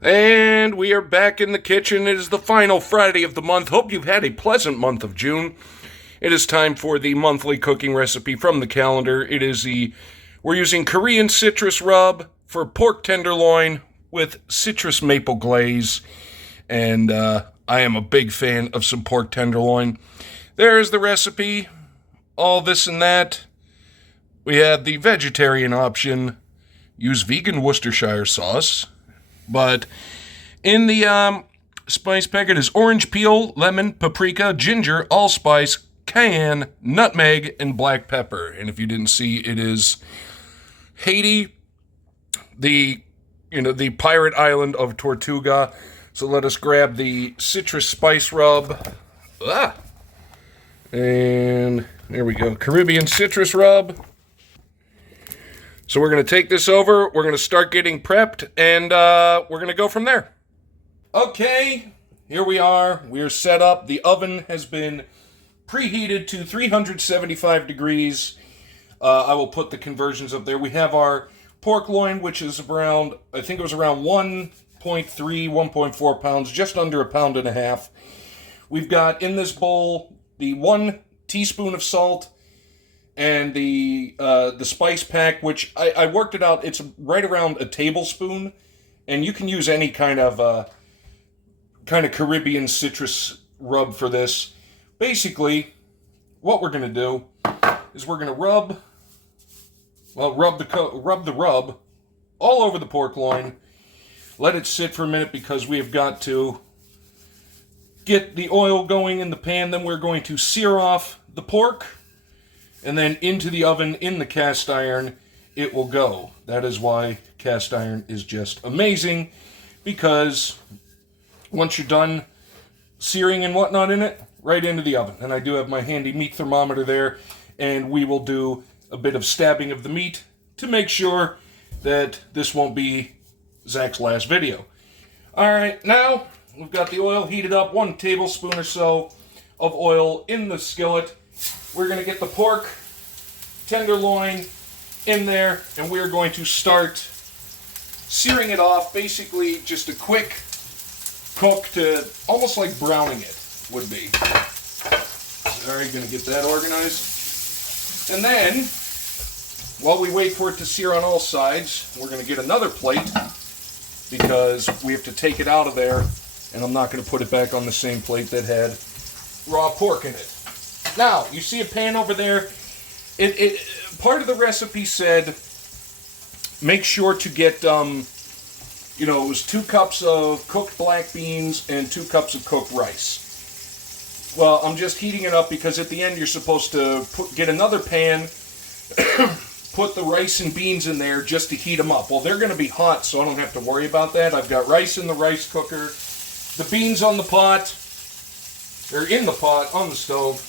And we are back in the kitchen. It is the final Friday of the month. Hope you've had a pleasant month of June. It is time for the monthly cooking recipe from the calendar. We're using Korean citrus rub for pork tenderloin with citrus maple glaze. And I am a big fan of some pork tenderloin. There's the recipe. All this and that. We have the vegetarian option. Use vegan Worcestershire sauce. But in the spice packet is orange peel, lemon, paprika, ginger, allspice, cayenne, nutmeg, and black pepper. And if you didn't see, it is Haiti, the pirate island of Tortuga. So let us grab the citrus spice rub. And there we go, Caribbean citrus rub. So we're going to take this over, we're going to start getting prepped, and we're going to go from there. Okay, here we are. We are set up. The oven has been preheated to 375 degrees. I will put the conversions up there. We have our pork loin, which is around, I think it was around 1.3, 1.4 pounds, just under a pound and a half. We've got in this bowl the 1 teaspoon of salt, and the spice pack, which I worked it out, it's right around a tablespoon, and you can use any kind of Caribbean citrus rub for this. Basically, what we're going to do is we're going to rub the rub all over the pork loin. Let it sit for a minute because we have got to get the oil going in the pan. Then we're going to sear off the pork. And then into the oven in the cast iron it will go. That is why cast iron is just amazing, because once you're done searing and whatnot in it, right into the oven. And I do have my handy meat thermometer there, and we will do a bit of stabbing of the meat to make sure that this won't be Zach's last video. Alright, now we've got the oil heated up, 1 tablespoon or so of oil in the skillet. We're going to get the pork tenderloin in there, and we're going to start searing it off. Basically, just a quick cook to almost like browning it would be. Alright, going to get that organized. And then, while we wait for it to sear on all sides, we're going to get another plate because we have to take it out of there, and I'm not going to put it back on the same plate that had raw pork in it. Now, you see a pan over there. Part of the recipe said make sure to get, it was 2 cups of cooked black beans and 2 cups of cooked rice. Well, I'm just heating it up because at the end you're supposed to get another pan, put the rice and beans in there just to heat them up. Well, they're going to be hot, so I don't have to worry about that. I've got rice in the rice cooker, the beans on the pot, they're in the pot on the stove.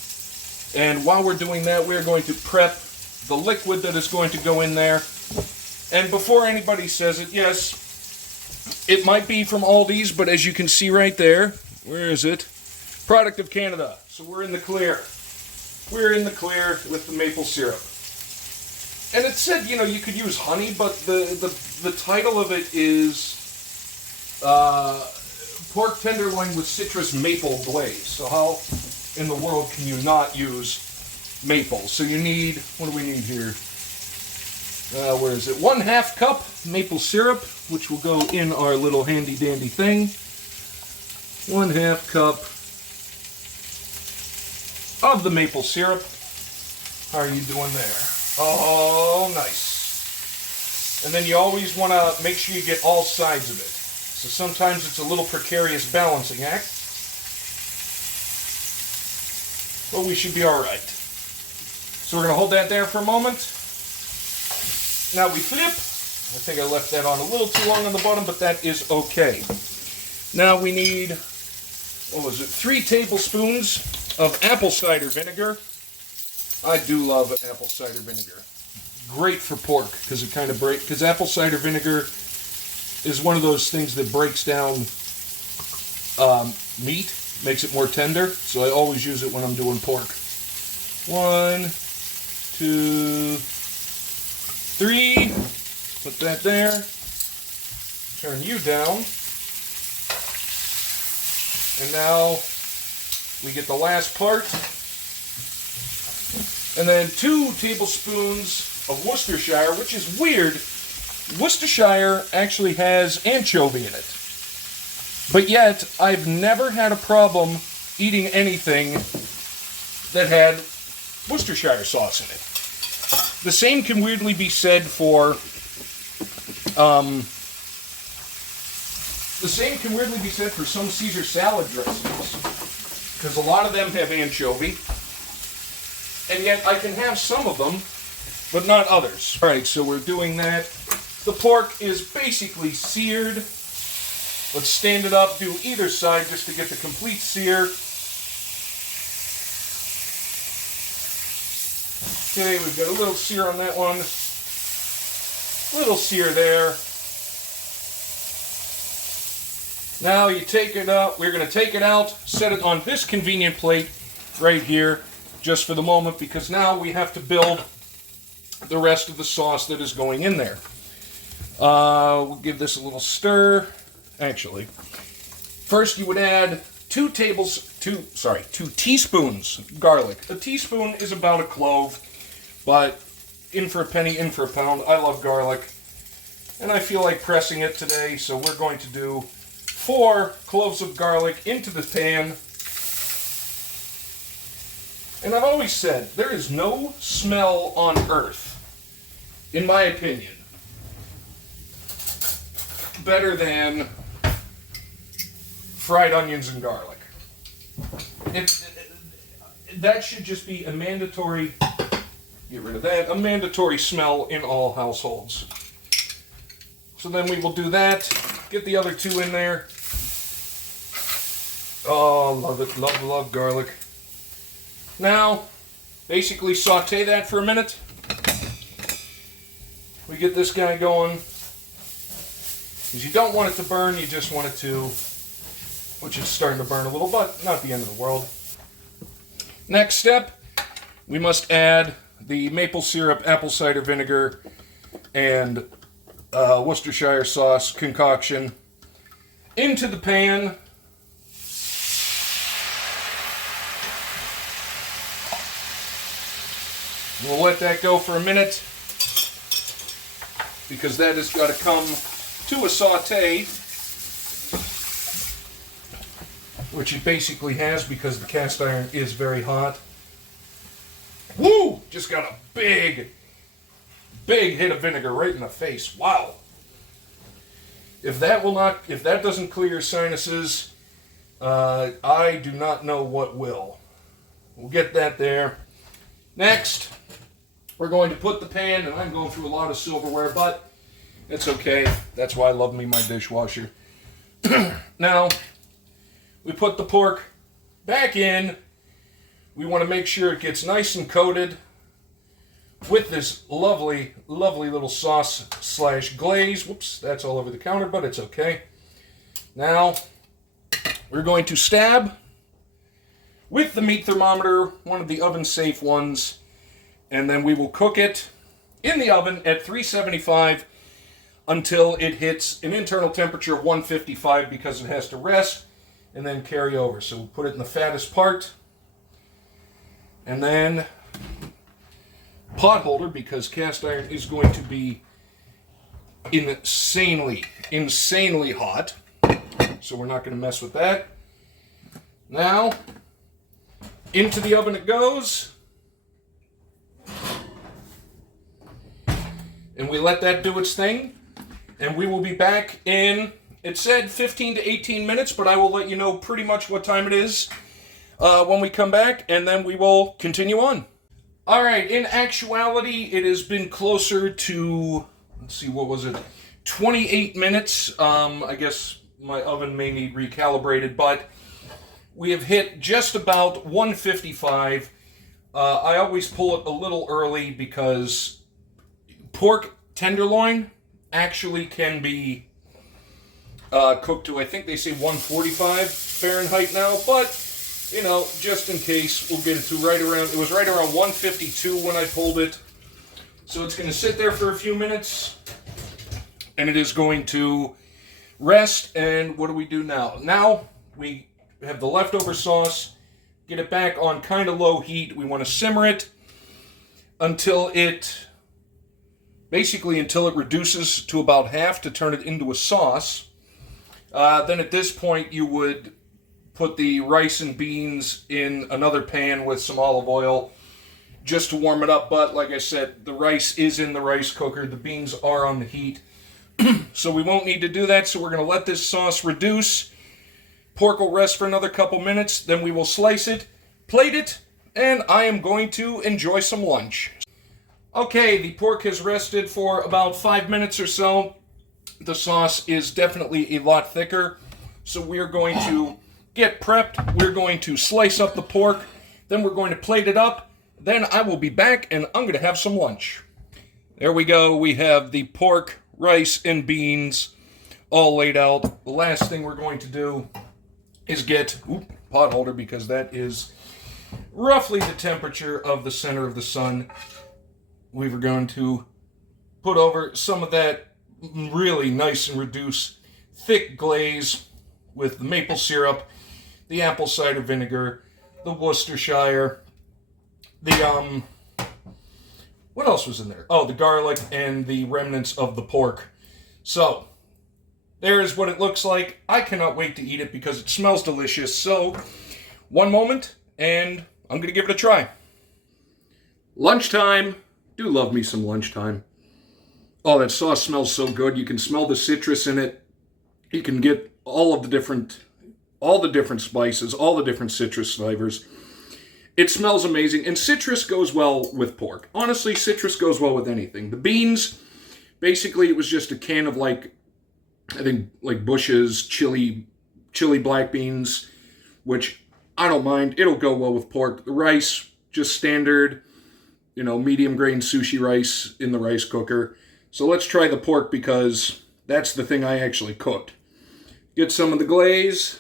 And while we're doing that, we're going to prep the liquid that is going to go in there. And before anybody says it, yes, it might be from Aldi's, but as you can see right there, where is it? Product of Canada. So we're in the clear. We're in the clear with the maple syrup. And it said, you could use honey, but the title of it is pork tenderloin with citrus maple glaze. So how in the world can you not use maple? So you need, what do we need here? Where is it? 1/2 cup maple syrup, which will go in our little handy dandy thing. 1/2 cup of the maple syrup. How are you doing there? Oh, nice. And then you always want to make sure you get all sides of it. So sometimes it's a little precarious balancing act. But we should be alright. So we're going to hold that there for a moment. Now we flip. I think I left that on a little too long on the bottom, but that is okay. Now we need, 3 tablespoons of apple cider vinegar. I do love apple cider vinegar. Great for pork, because it kind of because apple cider vinegar is one of those things that breaks down meat. Makes it more tender, so I always use it when I'm doing pork. 1, 2, 3. Put that there. Turn you down. And now we get the last part. And then 2 tablespoons of Worcestershire, which is weird. Worcestershire actually has anchovy in it. But yet, I've never had a problem eating anything that had Worcestershire sauce in it. The same can weirdly be said for some Caesar salad dressings, because a lot of them have anchovy, and yet I can have some of them, but not others. All right, so we're doing that. The pork is basically seared. Let's stand it up, do either side just to get the complete sear. Okay, we've got a little sear on that one. Little sear there. Now you take it out. We're going to take it out, set it on this convenient plate right here, just for the moment, because now we have to build the rest of the sauce that is going in there. We'll give this a little stir. Actually, first you would add 2 teaspoons garlic. A teaspoon is about a clove, but in for a penny, in for a pound. I love garlic, and I feel like pressing it today, so we're going to do 4 cloves of garlic into the pan. And I've always said, there is no smell on earth, in my opinion, better than fried onions and garlic. That should just be a mandatory, get rid of that, a mandatory smell in all households. So then we will do that, get the other 2 in there. Oh, love it, love garlic. Now, basically saute that for a minute. We get this guy going. Because you don't want it to burn, you just want it to, which is starting to burn a little, but not the end of the world. Next step, we must add the maple syrup, apple cider vinegar, and Worcestershire sauce concoction into the pan. We'll let that go for a minute, because that has got to come to a saute, which it basically has because the cast iron is very hot. Woo! Just got a big hit of vinegar right in the face. Wow. If that doesn't clear your sinuses, I do not know what will. We'll get that there. Next, we're going to put the pan, and I'm going through a lot of silverware, but it's okay. That's why I love me my dishwasher. Now, we put the pork back in. We want to make sure it gets nice and coated with this lovely, lovely little sauce / glaze. Whoops, that's all over the counter, but it's okay. Now, we're going to stab with the meat thermometer, one of the oven-safe ones, and then we will cook it in the oven at 375 until it hits an internal temperature of 155, because it has to rest and then carry over. So we'll put it in the fattest part, and then pot holder, because cast iron is going to be insanely hot, so we're not going to mess with that. Now, into the oven it goes, and we let that do its thing, and we will be back in, it said 15 to 18 minutes, but I will let you know pretty much what time it is when we come back, and then we will continue on. All right, in actuality, it has been closer to, let's see, what was it, 28 minutes. I guess my oven may need recalibrated, but we have hit just about 155. I always pull it a little early because pork tenderloin actually can be cooked to, I think they say 145 Fahrenheit now, but you know, just in case, we'll get it to right around, it was right around 152 when I pulled it. So it's going to sit there for a few minutes, and it is going to rest. And what do we do now? Now we have the leftover sauce, get it back on kind of low heat. We want to simmer it until it reduces to about half to turn it into a sauce. Then at this point you would put the rice and beans in another pan with some olive oil just to warm it up. But like I said, the rice is in the rice cooker. The beans are on the heat. So we won't need to do that. So we're going to let this sauce reduce. Pork will rest for another couple minutes. Then we will slice it, plate it, and I am going to enjoy some lunch. Okay, the pork has rested for about 5 minutes or so. The sauce is definitely a lot thicker. So we're going to get prepped. We're going to slice up the pork. Then we're going to plate it up. Then I will be back and I'm going to have some lunch. There we go. We have the pork, rice, and beans all laid out. The last thing we're going to do is get pot holder, because that is roughly the temperature of the center of the sun. We were going to put over some of that really nice and reduced thick glaze with the maple syrup, the apple cider vinegar, the Worcestershire, the what else was in there? Oh, the garlic and the remnants of the pork. So there's what it looks like. I cannot wait to eat it because it smells delicious. So one moment and I'm going to give it a try. Lunchtime. Do love me some lunchtime. Oh, that sauce smells so good. You can smell the citrus in it. You can get all the different spices, all the different citrus flavors. It smells amazing, and citrus goes well with pork. Honestly, citrus goes well with anything. The beans, basically, it was just a can of I think Bush's chili black beans, which I don't mind. It'll go well with pork. The rice, just standard, medium grain sushi rice in the rice cooker. So let's try the pork because that's the thing I actually cooked. Get some of the glaze.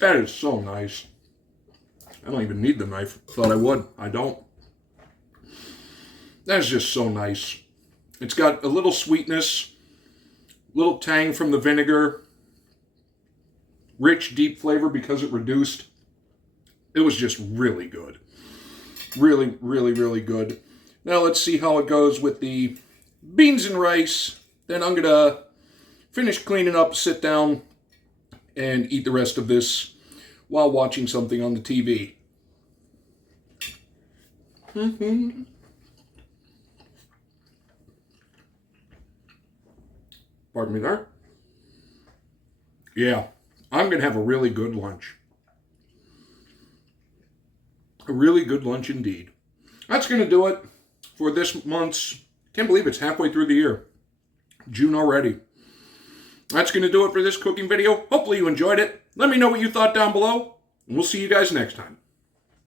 That is so nice. I don't even need the knife. Thought I would. I don't. That's just so nice. It's got a little sweetness, little tang from the vinegar, rich, deep flavor because it reduced. It was just really good. Really, really, really good. Now let's see how it goes with the beans and rice. Then I'm going to finish cleaning up, sit down, and eat the rest of this while watching something on the TV. Pardon me there. Yeah, I'm going to have a really good lunch. A really good lunch indeed. That's going to do it for this month's, can't believe it's halfway through the year. June already. That's going to do it for this cooking video. Hopefully you enjoyed it. Let me know what you thought down below, and we'll see you guys next time.